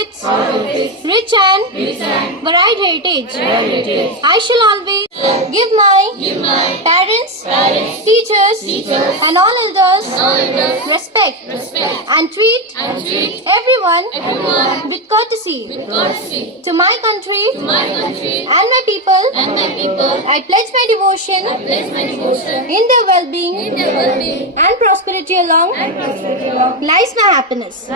its rich and varied heritage. I shall always give my parents, teachers, and all elders respect and treat everyone with courtesy. To my country and my people, I pledge my devotion in their well-being and prosperity along lies my happiness.